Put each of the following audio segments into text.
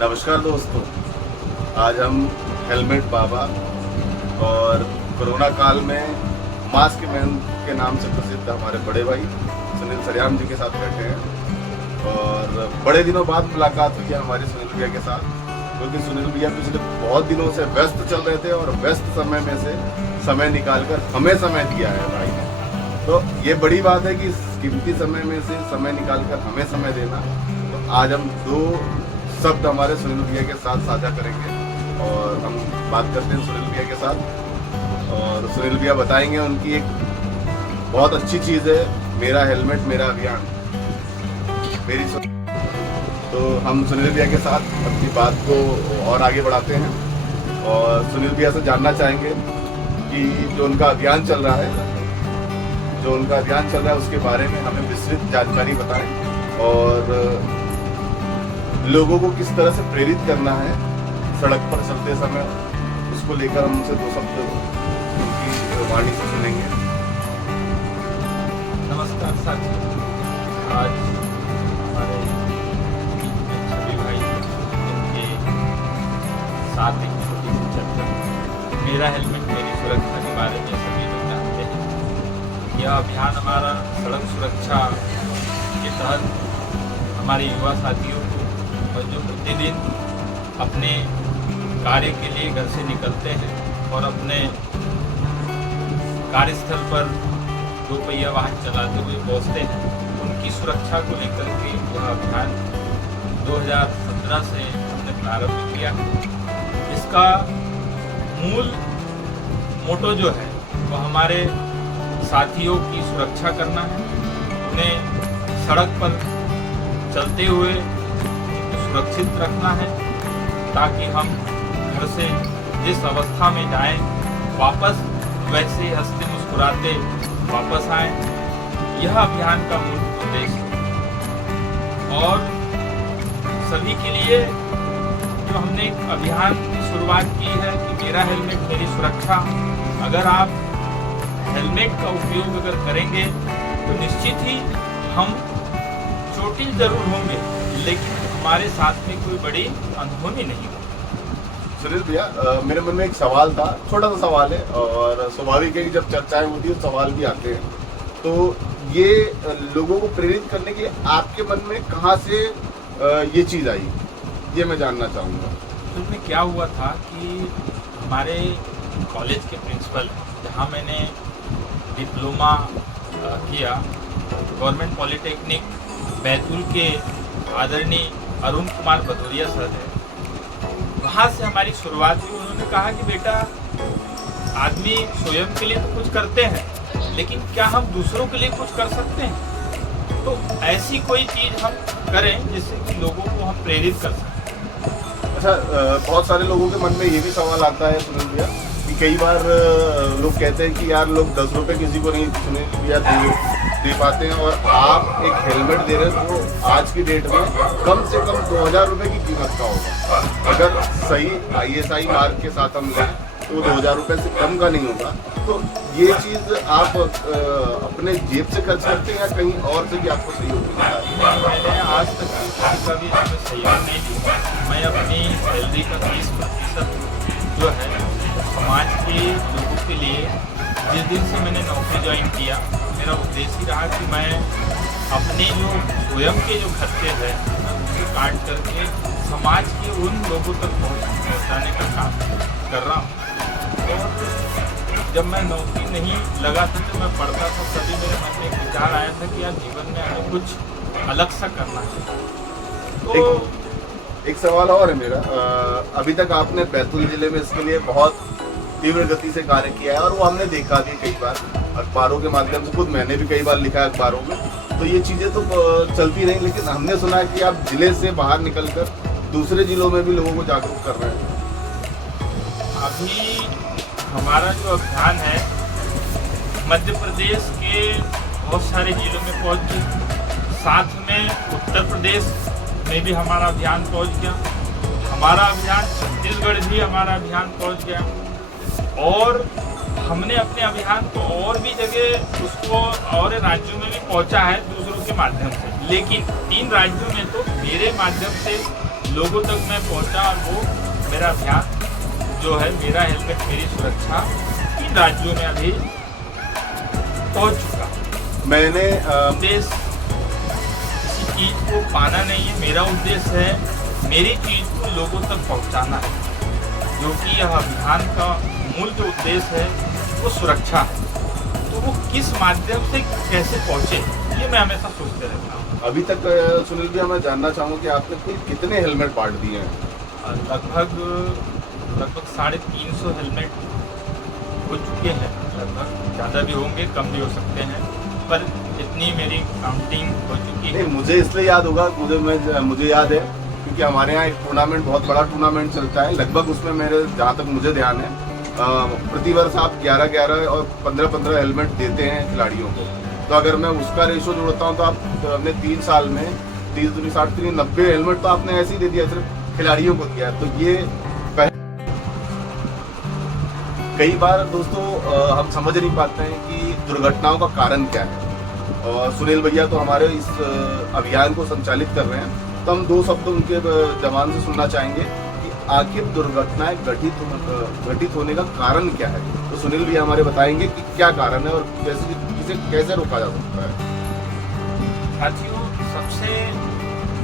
नमस्कार दोस्तों, आज हम हेलमेट बाबा और कोरोना काल में मास्क मैन के नाम से प्रसिद्ध हमारे बड़े भाई सुनील सरियाम जी के साथ बैठे हैं। और बड़े दिनों बाद मुलाकात हुई है हमारी सुनील भैया के साथ, क्योंकि सुनील भैया पिछले बहुत दिनों से व्यस्त चल रहे थे और व्यस्त समय में से समय निकालकर हमें समय दिया है भाई ने। तो ये बड़ी बात है कि इस कीमती समय में से समय निकालकर हमें समय देना। तो आज हम दो शब्द हमारे सुनील भैया के साथ साझा करेंगे और हम बात करते हैं सुनील भैया के साथ। और सुनील भैया बताएंगे उनकी एक बहुत अच्छी चीज़ है, मेरा हेलमेट मेरा अभियान मेरी तो हम सुनील भैया के साथ अपनी बात को और आगे बढ़ाते हैं और सुनील भैया से जानना चाहेंगे कि जो उनका अभियान चल रहा है उसके बारे में हमें विस्तृत जानकारी बताएं और लोगों को किस तरह से प्रेरित करना है सड़क पर चलते समय, उसको लेकर हम उनसे दो शब्द उनकी वाणी से सुनेंगे। नमस्कार साथियों, आज हमारे सभी भाई उनके साथ एक छोटी सी चर्चा, मेरा हेलमेट मेरी सुरक्षा के बारे में सभी लोग जानते हैं। यह अभियान हमारा सड़क सुरक्षा के तहत हमारे युवा साथियों को और जो प्रतिदिन अपने कार्य के लिए घर से निकलते हैं और अपने कार्यस्थल पर दो पहिया वाहन चलाते हुए पहुंचते हैं, उनकी सुरक्षा को लेकर के यह अभियान 2017 से हमने प्रारंभ किया। इसका मूल मोटो जो है वो हमारे साथियों की सुरक्षा करना है, उन्हें सड़क पर चलते हुए सुरक्षित रखना है ताकि हम घर से जिस अवस्था में जाएं वापस वैसे हंसते मुस्कुराते वापस आएं। यह अभियान का मूल उद्देश्य है और सभी के लिए जो हमने एक अभियान की शुरुआत की है कि मेरा हेलमेट मेरी सुरक्षा। अगर आप हेलमेट का उपयोग अगर करेंगे तो निश्चित ही हम चोटिल जरूर होंगे लेकिन हमारे साथ में कोई बड़ी अनहोनी नहीं होगी। सुनील भैया, मेरे मन में एक सवाल था, छोटा सा सवाल है और स्वाभाविक है कि जब चर्चाएं होती है सवाल भी आते हैं। तो ये लोगों को प्रेरित करने के लिए आपके मन में कहाँ से ये चीज़ आई, ये मैं जानना चाहूँगा। तो में क्या हुआ था कि हमारे कॉलेज के प्रिंसिपल, जहाँ मैंने डिप्लोमा किया, गवर्नमेंट पॉलिटेक्निक बैतूल के आदरणीय अरुण कुमार भदौरिया सर है, वहाँ से हमारी शुरुआत हुई। उन्होंने कहा कि बेटा, आदमी स्वयं के लिए तो कुछ करते हैं लेकिन क्या हम दूसरों के लिए कुछ कर सकते हैं? तो ऐसी कोई चीज़ हम करें जिससे कि लोगों को हम प्रेरित कर सकें। अच्छा, बहुत सारे लोगों के मन में ये भी सवाल आता है सुनील भैया कि कई बार लोग कहते हैं कि यार लोग 10 रुपये किसी को नहीं सुनील भैया दे पाते हैं और आप एक हेलमेट दे रहे हैं तो आज की डेट में कम से कम 2000 रुपये की कीमत का होगा। अगर सही ISI मार्क के साथ हम लें तो 2000 रुपये से कम का नहीं होगा। तो ये चीज़ आप अपने जेब से खर्च करते हैं या कहीं और से भी आपको सहयोग मिलता है? मैंने आज तक किसी का भी इसमें सहयोग नहीं लिया। मैं अपनी सैलरी का 30% जो है समाज के लोगों के लिए, जिस दिन से मैंने नौकरी ज्वाइन किया, मेरा उद्देश्य ही रहा कि मैं अपने जो स्वयं के जो खर्चे हैं उसे काट करके समाज के उन लोगों तक पहुंचाने का काम कर रहा हूँ। और जब मैं नौकरी नहीं लगा था, जब मैं पढ़ता था, तभी मेरे मन में एक विचार आया था कि यार जीवन में हमें कुछ अलग सा करना चाहिए। तो एक सवाल और है मेरा, अभी तक आपने बैतूल जिले में इसके लिए बहुत तीव्र गति से कार्य किया है और वो हमने देखा भी कई बार अखबारों के माध्यम से, खुद मैंने भी कई बार लिखा है अखबारों में। तो ये चीज़ें तो चलती रही, लेकिन हमने सुना है कि आप जिले से बाहर निकलकर दूसरे जिलों में भी लोगों को जागरूक कर रहे हैं। अभी हमारा जो अभियान है मध्य प्रदेश के बहुत सारे जिलों में पहुंच गए, साथ में उत्तर प्रदेश में भी हमारा अभियान पहुंच गया। हमारा अभियान छत्तीसगढ़ भी हमारा अभियान पहुंच गया और हमने अपने अभियान को और भी जगह उसको और राज्यों में भी पहुंचा है दूसरों के माध्यम से। लेकिन 3 राज्यों में तो मेरे माध्यम से लोगों तक मैं पहुंचा और वो मेरा अभियान जो है मेरा हेलमेट मेरी सुरक्षा 3 राज्यों में अभी पहुंच चुका। मैंने उद्देश्य किसी चीज को पाना नहीं है, मेरा उद्देश्य है मेरी चीज को लोगों तक पहुंचाना है, जो कि यह अभियान का मूल जो उद्देश्य है वो सुरक्षा है। तो वो किस माध्यम से कैसे पहुंचे ये मैं हमेशा सोचते रहता हूँ। अभी तक सुनील जी मैं जानना चाहूँगा कि आपने कुल कितने हेलमेट बांट दिए हैं? लगभग 350 हेलमेट हो चुके हैं, लगभग ज़्यादा भी होंगे कम भी हो सकते हैं, पर इतनी मेरी काउंटिंग हो चुकी है। नहीं, मुझे इसलिए याद होगा, मुझे याद है क्योंकि हमारे यहाँ एक टूर्नामेंट, बहुत बड़ा टूर्नामेंट चलता है, लगभग उसमें मेरे जहाँ तक मुझे ध्यान है प्रतिवर्ष आप 11 और 15 हेलमेट देते हैं खिलाड़ियों को। तो अगर मैं उसका रेशो जोड़ता हूँ तो आपने 3 साल में 30 दूनी 60 90 हेलमेट तो आपने ऐसे ही दे दिया, सिर्फ खिलाड़ियों को दिया। तो ये कई बार दोस्तों हम समझ नहीं पाते हैं कि दुर्घटनाओं का कारण क्या है। और सुनील भैया तो हमारे इस अभियान को संचालित कर रहे हैं, तो हम 2 शब्द उनके जबान से सुनना चाहेंगे कि आखिर दुर्घटनाएं घटित होने का कारण क्या है। तो सुनील भैया हमारे बताएंगे कि क्या कारण है और इसे कैसे रोका जा सकता है। साथियों, सबसे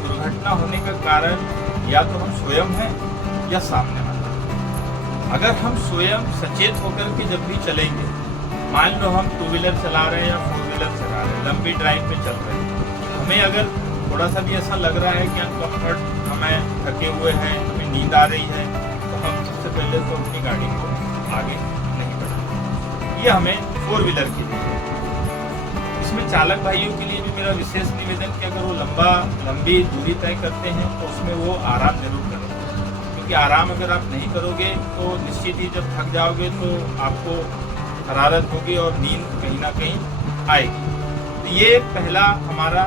दुर्घटना होने का कारण या तो हम स्वयं हैं या सामने वाला। अगर हम स्वयं सचेत होकर के जब भी चलेंगे, मान लो हम 2 व्हीलर चला रहे हैं या 4 व्हीलर चला रहे हैं, लंबी ड्राइव पे चल रहे हैं, हमें अगर थोड़ा सा भी ऐसा लग रहा है कि अनकम्फर्ट, हमें थके हुए हैं, हमें नींद आ रही है, तो हम सबसे पहले तो अपनी गाड़ी को आगे नहीं बढ़ाएंगे। ये हमें 4 व्हीलर के लिए। इसमें चालक भाइयों के लिए भी मेरा विशेष निवेदन कि अगर वो लंबी दूरी तय करते हैं तो उसमें वो आराम जरूर करें, क्योंकि आराम अगर आप नहीं करोगे तो निश्चित ही जब थक जाओगे तो आपको हरारत होगी और नींद कहीं ना कहीं आएगी। तो ये पहला हमारा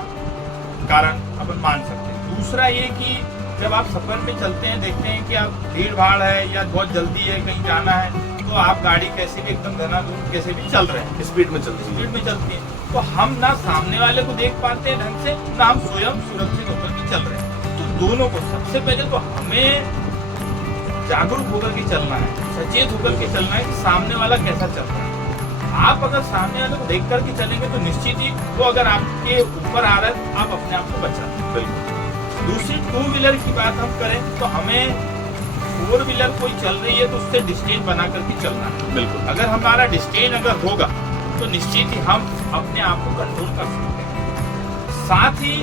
कारण अपन मान सकते हैं। दूसरा ये कि जब आप सफर में चलते हैं, देखते हैं कि आप भीड़ भाड़ है या बहुत जल्दी है, कहीं जाना है, तो आप गाड़ी कैसे भी एकदम धनाधन कैसे भी चल रहे हैं, स्पीड में चलती है, तो हम ना सामने वाले को देख पाते हैं ढंग से, ना हम स्वयं सुरक्षित होकर के चल रहे हैं। तो दोनों को सबसे पहले तो हमें जागरूक होकर के चलना है, सचेत होकर के चलना है कि सामने वाला कैसा चल रहा है। आप अगर सामने वाले को देख करके चलेंगे तो निश्चित ही वो अगर आपके ऊपर आ रहा है, आप अपने आप को बचा। दूसरी 2 व्हीलर की बात हम करें तो हमें 4 व्हीलर कोई चल रही है तो उससे डिस्टेंस बना करके चलना है। बिल्कुल, अगर हमारा डिस्टेंस अगर होगा तो निश्चित ही हम अपने आप को कंट्रोल कर सकते हैं। साथ ही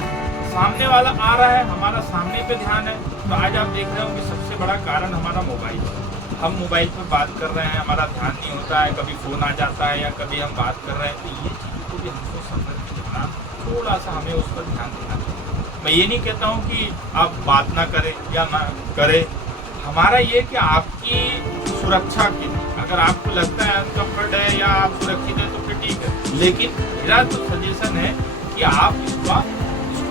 सामने वाला आ रहा है, हमारा सामने पे ध्यान है, तो आज आप देख रहे हो कि सबसे बड़ा कारण हमारा मोबाइल है। हम मोबाइल पर बात कर रहे हैं, हमारा ध्यान नहीं होता है, कभी फोन आ जाता है या कभी हम बात कर रहे हैं, तो ये चीज़ों को भी हमको समझ के चलना, थोड़ा सा हमें उस पर ध्यान देना चाहिए। मैं ये नहीं कहता हूँ कि आप बात ना करें या ना करें, हमारा ये कि आपकी सुरक्षा के लिए अगर आपको लगता है अनकम्फर्ट है या आप सुरक्षित है तो फिर ठीक है, लेकिन मेरा तो सजेशन है कि आप इसको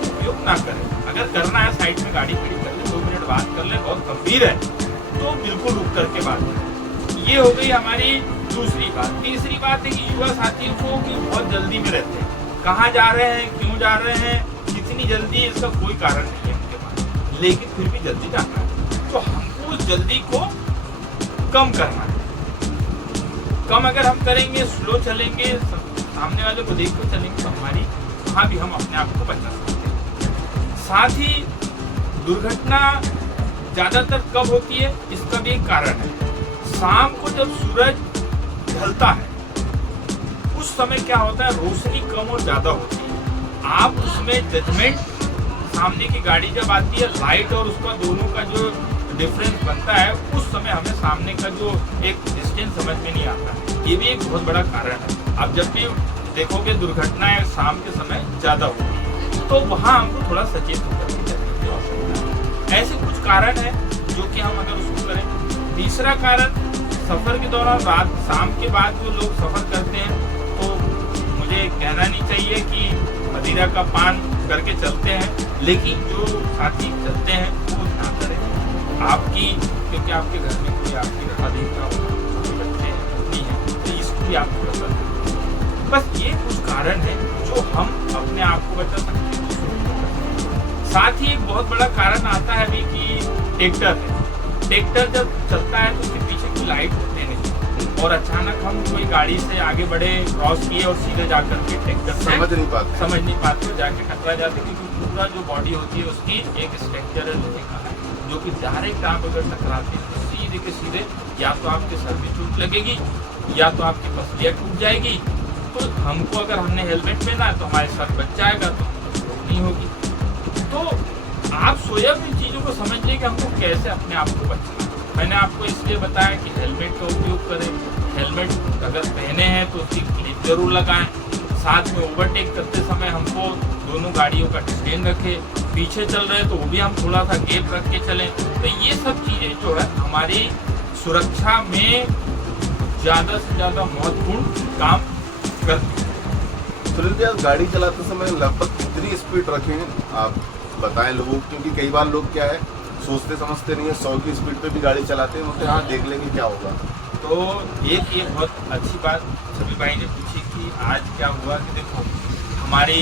उपयोग ना करें। अगर करना है साइड में गाड़ी खड़ी कर ले, 2 मिनट बात कर ले, बहुत गंभीर है तो बिल्कुल रुक करके बात करें। ये हो गई हमारी दूसरी बात। तीसरी बात है कि युवा साथियों को कि बहुत जल्दी में रहते हैं, कहाँ जा रहे हैं, क्यों जा रहे हैं, कितनी जल्दी, इसका कोई कारण नहीं है उनके पास, लेकिन फिर भी जल्दी जाना है। तो हमको उस जल्दी को कम करना है। कम अगर हम करेंगे, स्लो चलेंगे, सामने वाले को देख कर चलेंगे, तो हमारी वहाँ भी हम अपने आप को बचा सकते हैं। साथ ही दुर्घटना ज्यादातर कब होती है, इसका भी एक कारण है। शाम को जब सूरज ढलता है उस समय क्या होता है, रोशनी कम और ज्यादा होती है। आप उसमें जजमेंट, सामने की गाड़ी जब आती है, लाइट और उसका दोनों का जो डिफरेंस बनता है, उस समय हमें सामने का जो एक डिस्टेंस समझ में नहीं आता। ये भी एक बहुत बड़ा कारण है। आप जब भी देखोगे दुर्घटनाएं शाम के समय ज्यादा होती है, तो वहाँ हमको थोड़ा सचेत होकर के चलने की आवश्यकता है। ऐसे कुछ कारण है जो कि हम अगर उसको करें। तीसरा कारण, सफर के दौरान रात शाम के बाद जो लोग सफर करते हैं, तो मुझे कहना नहीं चाहिए कि मदिरा का पान करके चलते हैं, लेकिन जो साथी चलते हैं वो ना करें। आपकी, क्योंकि आपके घर में कोई आपकी रखा देखा होगा, छोटे बच्चे नहीं है, तो इसको भी आप थोड़ा सा, बस ये कुछ कारण है जो हम अपने आप को बचा सकते हैं। साथ ही एक बहुत बड़ा कारण आता है अभी कि ट्रैक्टर जब चलता है तो उसके पीछे की लाइट होते नहीं, और अचानक हम कोई गाड़ी से आगे बढ़े, क्रॉस किए और सीधे जाकर के ट्रैक्टर से समझ नहीं पाते जाके टकरा जाते, क्योंकि पूरा जो बॉडी होती है उसकी एक स्ट्रक्चर है लोहे का है, जो कि डायरेक्ट आप अगर टकराते हैं तो सीधे के सीधे या तो आपके सर में चोट लगेगी या तो आपकी पसलियाँ टूट जाएगी। तो हमको अगर हमने हेलमेट पहना है तो हमारे सर बच जाएगा, तो नहीं होगी। तो आप स्वयं इन चीज़ों को समझिए कि हमको कैसे अपने आप को बचाना। मैंने आपको इसलिए बताया कि हेलमेट का उपयोग करें, हेलमेट अगर पहने हैं तो उसकी क्लिप जरूर लगाएं, साथ में ओवरटेक करते समय हमको दोनों गाड़ियों का डिस्टेंस रखें, पीछे चल रहे हैं तो वो भी हम थोड़ा सा गैप रख के चलें। तो ये सब चीज़ें जो है हमारी सुरक्षा में ज़्यादा से ज़्यादा महत्वपूर्ण काम करती है। सुनील जी, आप गाड़ी चलाते समय लगभग कितनी स्पीड रखें आप बताएं लोगों को, क्योंकि कई बार लोग क्या है सोचते समझते नहीं है, 100 की स्पीड पे भी गाड़ी चलाते हैं, बोलते हाँ देख लेंगे क्या होगा। तो एक ये बहुत अच्छी बात सभी भाई ने पूछी कि आज क्या हुआ कि देखो हमारे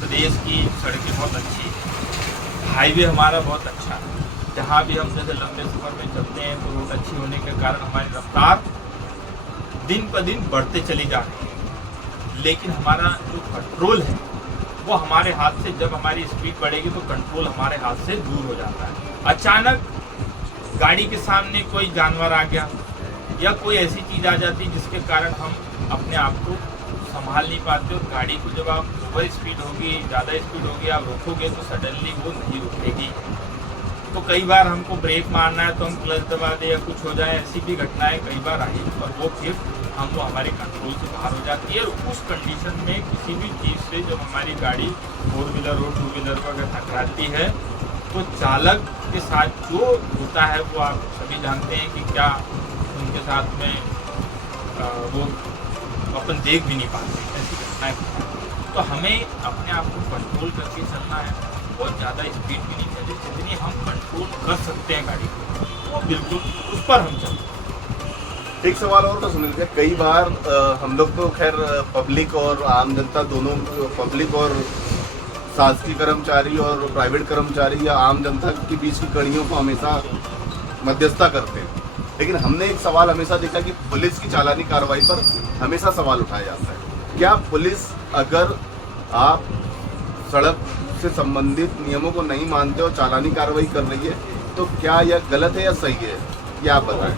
प्रदेश की सड़कें बहुत अच्छी है, हाईवे हमारा बहुत अच्छा है, जहाँ भी हम जैसे लंबे सफर में चलते हैं तो रोड अच्छी होने के कारण हमारी रफ्तार दिन ब दिन बढ़ते चली जा रही है, लेकिन हमारा जो कंट्रोल है वो हमारे हाथ से, जब हमारी स्पीड बढ़ेगी तो कंट्रोल हमारे हाथ से दूर हो जाता है। अचानक गाड़ी के सामने कोई जानवर आ गया या कोई ऐसी चीज़ आ जाती है जिसके कारण हम अपने आप को संभाल नहीं पाते, और गाड़ी को जब आप ओवर स्पीड होगी, ज़्यादा स्पीड होगी, आप रोकोगे तो सडनली वो नहीं रुकेगी। तो कई बार हमको ब्रेक मारना है तो हम क्लच दबा दें या कुछ हो जाए, ऐसी भी घटनाएं कई बार आई, और वो फिर हमको हमारे कंट्रोल से बाहर हो जाती है। और उस कंडीशन में किसी भी चीज़ से जब हमारी गाड़ी 4 व्हीलर और 2 व्हीलर को अगर टकराती है तो चालक के साथ जो होता है वो आप सभी जानते हैं कि क्या उनके साथ में वो अपन देख भी नहीं पाते, ऐसी घटनाएं होती हैं। तो हमें अपने आप को कंट्रोल करके चलना है, बहुत ज़्यादा स्पीड भी नहीं चाहिए, जितनी हम कंट्रोल कर सकते हैं गाड़ी को वो बिल्कुल उस पर हम चलते हैं। एक सवाल और था सुनील जी, कई बार हम लोग तो खैर पब्लिक और आम जनता दोनों, पब्लिक और शासकीय कर्मचारी और प्राइवेट कर्मचारी या आम जनता के बीच की कड़ियों को हमेशा मध्यस्थता करते हैं, लेकिन हमने एक सवाल हमेशा देखा कि पुलिस की चालानी कार्रवाई पर हमेशा सवाल उठाया जाता है। क्या पुलिस अगर आप सड़क से संबंधित नियमों को नहीं मानते और चालानी कार्रवाई कर रही है तो क्या यह गलत है या सही है, ये आप बताएं।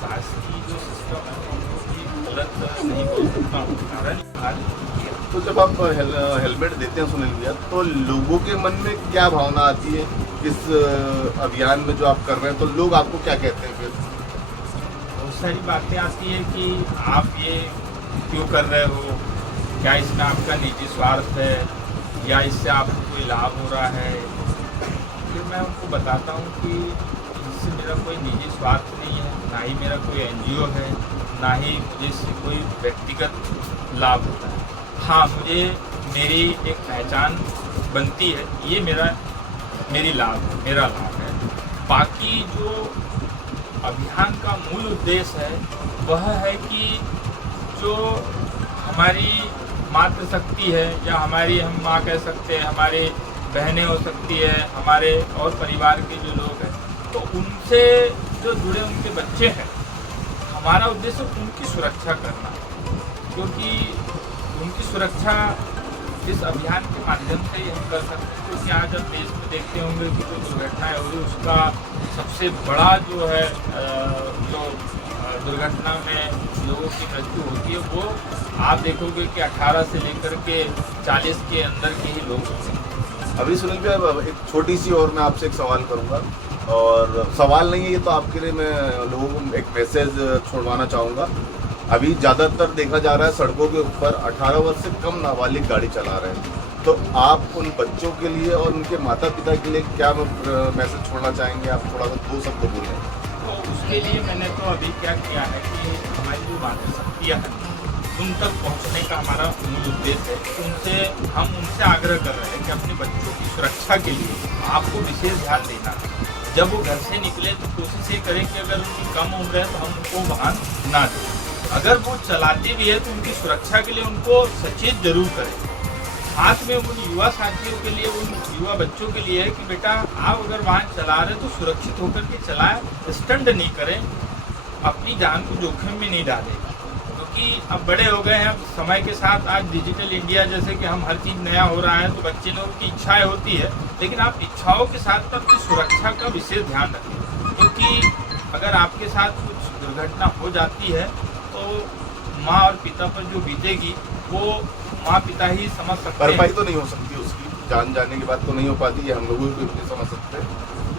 शासकीय जो सिस्टम है गलत नहीं बोल सकता हूँ, कारण तो जब आप हेलमेट देते हैं सुनील भैया, तो लोगों के मन में क्या भावना आती है इस अभियान में जो आप कर रहे हैं, तो लोग आपको क्या कहते हैं? फिर बहुत सारी बातें आती है कि आप ये क्यों कर रहे हो, क्या इसमें आपका निजी स्वार्थ है या इससे आपको कोई लाभ हो रहा है। फिर मैं उनको बताता हूँ कि इससे मेरा कोई निजी स्वार्थ नहीं है, ना ही मेरा कोई NGO है, ना ही मुझे इससे कोई व्यक्तिगत लाभ होता है। हाँ, मुझे मेरी एक पहचान बनती है, ये मेरा लाभ है। बाकी जो अभियान का मूल उद्देश्य है वह है कि जो हमारी मातृशक्ति है या हमारी, हम माँ कह सकते हैं, हमारी बहनें हो सकती है, हमारे और परिवार के जो लोग हैं, तो उनसे जो जुड़े उनके बच्चे हैं, हमारा उद्देश्य उनकी सुरक्षा करना, क्योंकि उनकी सुरक्षा इस अभियान के माध्यम से ही हम कर सकते हैं। क्योंकि आज आप देश में देखते होंगे कि जो दुर्घटनाएं हो रही, उसका सबसे बड़ा जो है जो दुर्घटना में लोगों की मृत्यु होती है वो आप देखोगे कि 18 से लेकर के 40 के अंदर के ही लोग होते हैं। अभी सुनील भैया, एक छोटी सी और मैं आपसे एक सवाल करूंगा, और सवाल नहीं है ये, तो आपके लिए मैं लोगों को एक मैसेज छोड़वाना चाहूँगा। अभी ज़्यादातर देखा जा रहा है सड़कों के ऊपर 18 वर्ष से कम नाबालिग गाड़ी चला रहे हैं, तो आप उन बच्चों के लिए और उनके माता पिता के लिए क्या मैसेज छोड़ना चाहेंगे? आप थोड़ा सा 2 शब्द बोलें। तो उसके लिए मैंने तो अभी क्या किया है कि हमारी जो मातृशक्तियाँ हैं उन तक पहुंचने का हमारा मूल उद्देश्य है। हम उनसे आग्रह कर रहे हैं कि अपने बच्चों की सुरक्षा के लिए आपको विशेष ध्यान देना है। जब वो घर से निकले तो कोशिश ये करें कि अगर उनकी कम उम्र है तो हम उनको वाहन ना दें। अगर वो चलाते भी है तो उनकी सुरक्षा के लिए उनको सचेत जरूर करें। हाथ में उन युवा साथियों के लिए, उन युवा बच्चों के लिए है कि बेटा आप अगर वाहन चला रहे हैं तो सुरक्षित होकर के चलाएं, स्टंट नहीं करें, अपनी जान को जोखिम में नहीं डालें। क्योंकि अब बड़े हो गए हैं, अब समय के साथ आज डिजिटल इंडिया जैसे कि हम हर चीज़ नया हो रहा है, तो बच्चे लोगों की इच्छाएं होती है, लेकिन आप इच्छाओं के साथ अपनी सुरक्षा का विशेष ध्यान रखें। क्योंकि अगर आपके साथ कुछ दुर्घटना हो जाती है तो माँ और पिता पर जो बीतेगी वो माँ पिता ही समझ सकते हैं। भरपाई तो नहीं हो सकती उसकी, जान जाने की बात तो नहीं हो पाती है, हम लोगों को भी समझ सकते हैं।